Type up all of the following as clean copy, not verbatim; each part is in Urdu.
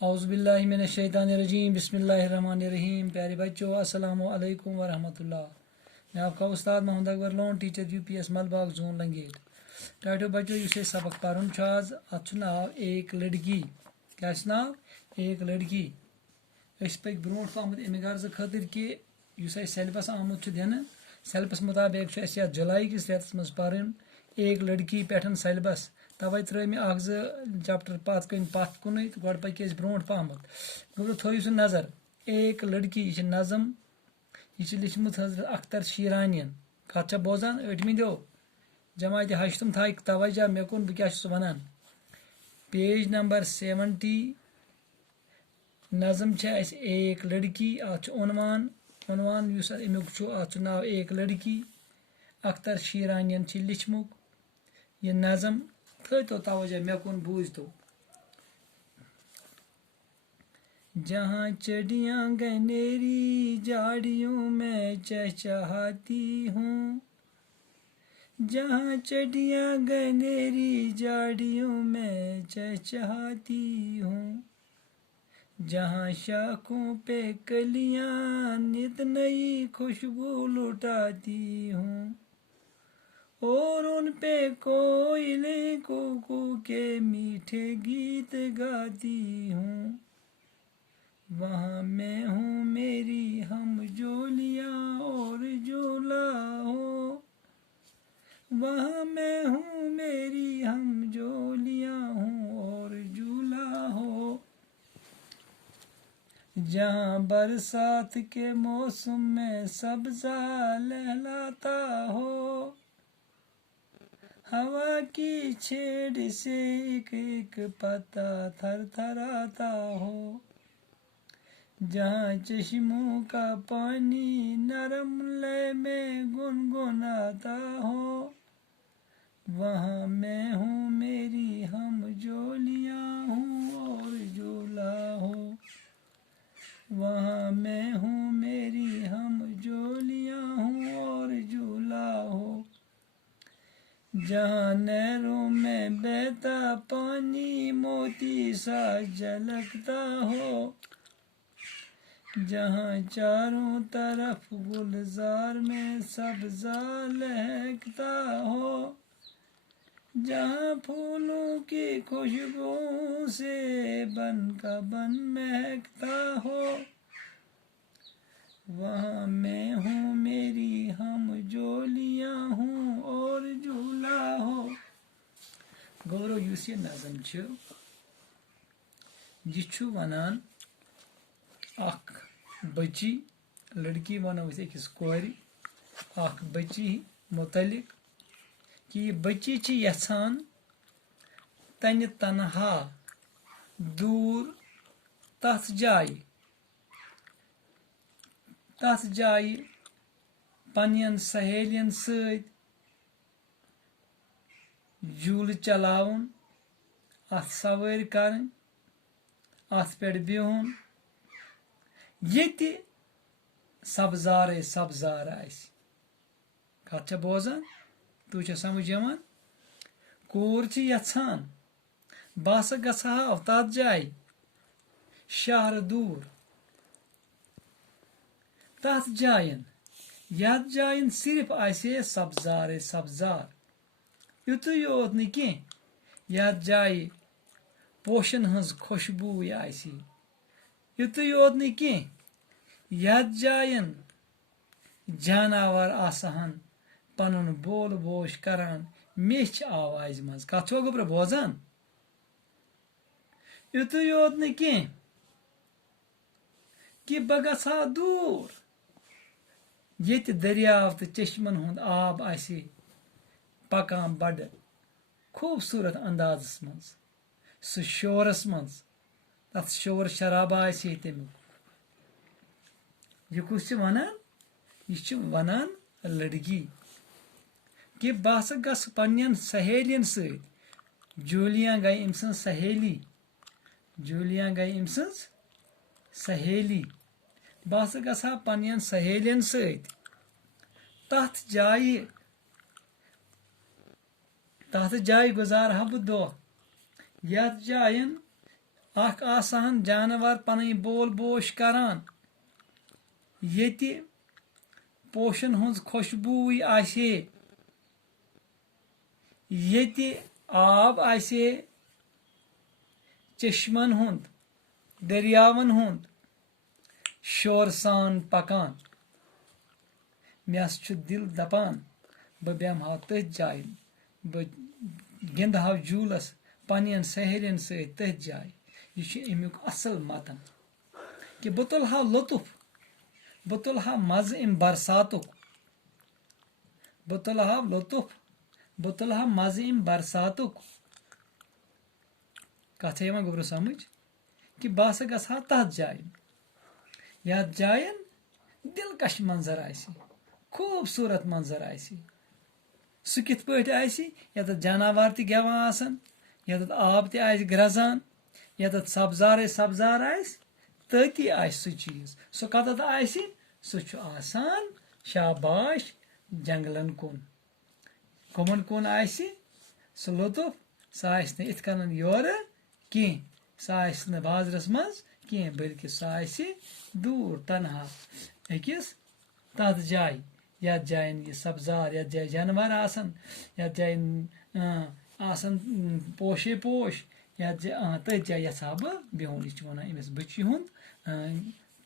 اعوذ باللہ من الشیطان الرجیم بسم اللہ الرحمن الرحیم. پیارے بچوں السلام علیکم ورحمۃ اللہ. میں آپ کا استاد Mohammad Akbar Lone teacher U P S Malbagh zone Langate. ٹاٹو بچوں اس سبق پرن آز ات ناو ایک لڑکی. کیا ناو؟ ایک لڑکی. اس پک برو پہمت امہ غرض خاطر کہ اس سیلبس آمت دن سیلبس مطابق جولائی کس ریتس مز پرن ایک لڑکی پہ سیلبس. توے تر مے اخ ز چیپٹر پت کن کن گۄڈٕ پکہ برو پہمت. گوٚو تھٲیِو سُہ نظر. ایک لڑکی یہ نظم یہ لیچھمت حضرت اختر شیرانی. کت بوزان ٲٹھمہِ دیو جماعت ہشتم تھایہِ توجہ مے کُن بہٕ کیٛاہ چھُس ونان. پیج نمبر 70 نظم چھِ اَسہِ ایک لڑکی. اتھ چھُ عنوان یُس امیُک چھُ اتھ چھُ ناو ایک لڑکی. اختر شیرانین چھِ لیچھمُت یہ نظم. تھٲیتو توجہ مے کُن بوٗزتو. جہاں چڑیاں گنیری جھاڑیوں میں چہچہاتی ہوں. جہاں چڑیاں گنیری جھاڑیوں میں چہچہاتی ہوں. جہاں شاخوں پہ کلیاں نت نئی خوشبو لٹاتی ہوں. اور ان پہ کوئلیں کوکو کے میٹھے گیت گاتی ہوں. وہاں میں ہوں میری ہم جولیاں اور جولا ہو. وہاں میں ہوں میری ہم جولیاں ہوں اور جولا ہو. جہاں برسات کے موسم میں سبزہ لہلاتا ہو. ہوا کی چھیڑ سے ایک ایک پتا تھر تھراتا ہو. جہاں چشموں کا پانی نرم لے میں گنگناتا ہو. وہاں میں ہوں میری ہم جولیاں ہوں اور جولا ہو. وہاں میں ہوں میری ہم جولیاں ہوں اور جولا ہو. جہاں نہروں میں بہتا پانی موتی سا جھلکتا ہو. جہاں چاروں طرف گلزار میں سبزہ لہکتا ہو. جہاں پھولوں کی خوشبو سے بن کا بن مہکتا ہو. وہاں میں ہوں میری ہم جولیاں ہوں اور جھولا ہو. گورو یُس یہِ نظم چھُ یہِ چھُ ونان اکھ بچی لڑکی ونو أسۍ أکِس کورِ اکھ بچی متعلق کہ یہِ بچی چھِ یژھان تنہِ تنہا دوٗر تتھ جایہِ پننٮ۪ن سہیلین سۭتۍ جوٗلہٕ چلاوُن. اتھ سوٲرۍ کرٕنۍ. اتھ پٮ۪ٹھ بِہُن ییٚتہِ سبزارے سبزار آسہِ. کتھ چھا بوزان؟ تُہۍ چھا سمجھ یِوان؟ کوٗر چھِ یژھان بہٕ ہسا گژھٕ ہا تتھ جایہِ شہرٕ دوٗر تتھ جاین یتھ جاین صرف آسہِ سبزارے سبزار. یُتُے یوت نہٕ کینٛہہ یتھ جایہِ پوشن ہٕنٛز خوشبوٗ آسہِ. یُتُے یوت نہٕ کینٛہہ یتھ جاین جاناوار آسہن پنُن بول بوش کران میچھِ آوازِ منٛز. کتھ چھو گوٚبرا بوزان؟ یُتُے یوت نہٕ کینٛہہ کہِ بہٕ گژھٕ ہا دوٗر ییٚتہِ دٔریاو تہٕ چشمن ہُنٛد آب آسہِ پکان بڑٕ خوٗبصوٗرت اندازس منٛز. سُہ شورس منٛز تتھ شور شرابہٕ آسہِ ہے تمیُک. یہِ کُس چھُ ونان؟ یہِ چھُ ونان لڑکی کہ بہٕ ہسا گژھٕ پننٮ۪ن سہیلین سۭتۍ. جولیاں گٔے أمۍ سٕنٛز سہیلی. جولیاں گٔے أمۍ سٕنٛز سہیلی. بہٕ ہسا گژھٕ ہا پننٮ۪ن سہیلین سۭتۍ تتھ جایہِ گُزارٕ ہا بہٕ دۄہ یتھ جاین اکھ آسان جانور پنٕنۍ بول بوش کران ییٚتہِ پوشن ہٕنٛز خوشبوٗے آسہِ ییٚتہِ آب آسہِ چشمن ہُنٛد دٔریاون ہُنٛد شورٕ سان پکان مےٚ ہسا چھُ دِل دپان بہٕ بیٚہمہٕ ہا تٔتھۍ جایہِ بہٕ گِنٛدٕ ہا جوٗلس پننٮ۪ن سہیلین سۭتۍ تٔتھۍ جایہِ یہِ چھُ امیُک اصل متن کہِ بہٕ تُلہٕ ہا لطف بہٕ تُلہٕ ہا مزٕ امہِ برساتُک بہٕ تُلہٕ ہا لطف بہٕ تُلہٕ ہا مزٕ امہِ برساتُک کتھ یِوان گوٚبرٕ سمجھ کہِ بہٕ ہسا گژھٕ ہا تتھ جایہِ یتھ جاین دلکش منظر آسہِ خوٗبصوٗرت منظر آسہِ سُہ کِتھ پٲٹھۍ آسہِ ییٚتٮ۪تھ جاناوار تہِ گٮ۪وان آسن ییٚتٮ۪تھ آب تہِ آسہِ گرزان ییٚتٮ۪تھ سبزارے سبزار آسہِ تٔتی آسہِ سُہ چیٖز سُہ کتٮ۪تھ آسہِ سُہ چھُ آسان شاباش جنگلن کُن کٕمن کُن آسہِ سُہ لطف سُہ آسہِ نہٕ یِتھ کٔنن یورٕ کینٛہہ سُہ آسہِ نہٕ بازرس منٛز کینٛہہ بلکہِ سُہ آسہِ دوٗر تنہا أکِس تتھ جایہِ یتھ جاین یہِ سبزار یتھ جایہِ جانور آسن یتھ جایہِ آسن پوشے پوش یتھ جایہِ تٔتھۍ جایہِ یژھٕ ہا بہٕ بِہُن یہِ چھُ ونان أمِس بچی ہُنٛد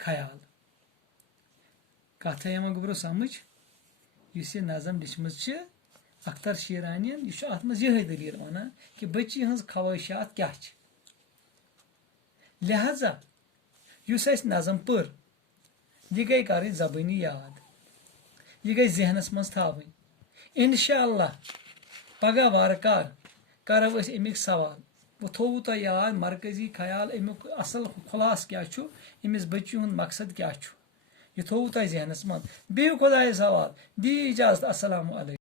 خیال کتھ یِوان گوٚبرو سمجھ یُس یہِ نظم لیچھمٕژ چھِ اختر شیرانین یہِ چھُ اتھ منٛز یِہے دٔلیٖل ونان کہِ بچی ہٕنٛز خوٲہشات کیاہ چھِ لہذا یُس اسہِ نظم پٔر یہِ گٔے کرٕنۍ زبٲنی یاد یہِ گٔے ذہنس منٛز تھاوٕنۍ انشاء اللہ پگاہ وارٕ کار کرو أسۍ امیِکۍ سوال وۄنۍ تھووُ تۄہہِ یاد مرکزی خیال امیُک اصل خُلاصہٕ کیاہ چھُ أمِس بچی ہُنٛد مقصد کیاہ چھُ یہِ تھووُ تۄہہِ ذہنس منٛز بِہِو خۄدایس حوال دِیِو اجازت السلام علیکم